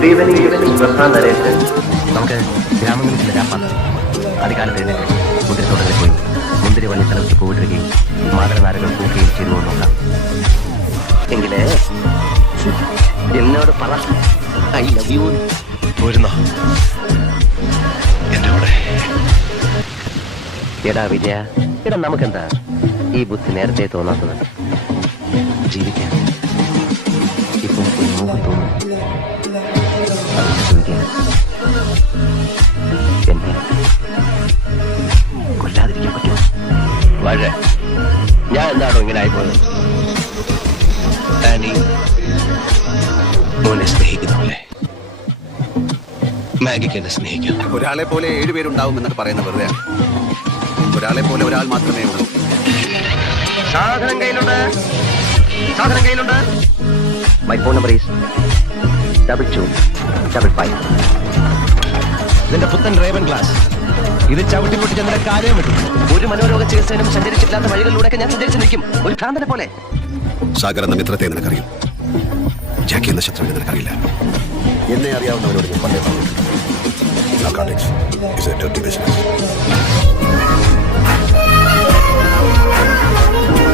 Good evening പ്രധാന നരേന്ദ്രൻ. നമുക്ക് ഗ്രാമങ്ങളിൽ ചില രാപ്പാണ് അതികാലത്ത് എഴുന്നേറ്റ് മുന്തിരിത്തോട്ടങ്ങളിൽ പോയി മുന്തിരി വള്ളി തലവെച്ച് പൂവിടുകയും മാതൃനാരുകൾ പൂക്കുകയും ചെയ്തു നോക്കാം. എങ്കിലേ എന്നോട് പറ ഐ ലവ് യു. പോരുന്നോ എന്റെ കൂടെ? എടാ വിജയ, എടാ നമുക്കെന്താ ഈ ബുദ്ധി നേരത്തെ തോന്നാത്തത്? ജീവിക്കാൻ ഇപ്പോൾ ഒരു മോഹം തോന്നുന്നു. അത് ചോദിക്കാൻ എന്നെ കൊല്ലാതിരിക്കാൻ പറ്റുമോ? വളരെ ഞാൻ എന്താണോ ഇങ്ങനെ ആയിപ്പോയത്? ഡാനി മോനെ സ്നേഹിക്കുന്നവല്ലേ മാഗിക്ക് എന്നെ സ്നേഹിക്കാം. ഒരാളെ പോലെ 7 പേരുണ്ടാവും എന്നൊക്കെ പറയുന്നത് വെറുതെ. ഒരാളെ പോലെ ഒരാൾ മാത്രമേ ഉള്ളൂ. സാധനം കയ്യിലുണ്ട്, സാധനം കയ്യിലുണ്ട്. My phone number is 2255. ഇതിന്റെ പുത്തൻ റേവൻ ഗ്ലാസ് ഇത് ചവിട്ടി പൊട്ടിച്ച് എന്റെ കാര്യം വിട്ടു. ഒരു മനോരോഗ ചികിത്സനും സഞ്ചരിച്ചിട്ടില്ലാത്ത വഴികളിലൂടെയൊക്കെ ഞാൻ സഞ്ചരിച്ച് നിൽക്കും, ഒരു ഭ്രാന്തനെ പോലെ. സാഗർ എന്ന മിത്രത്തെ നിനക്കറിയും, ജാക്കി എന്ന ശത്രുവിനെ നിനക്കറിയില്ല. എന്നെ അറിയാവുന്നവരോട് ഞാൻ പറഞ്ഞിട്ടുണ്ട്. Narcotics is a dirty business.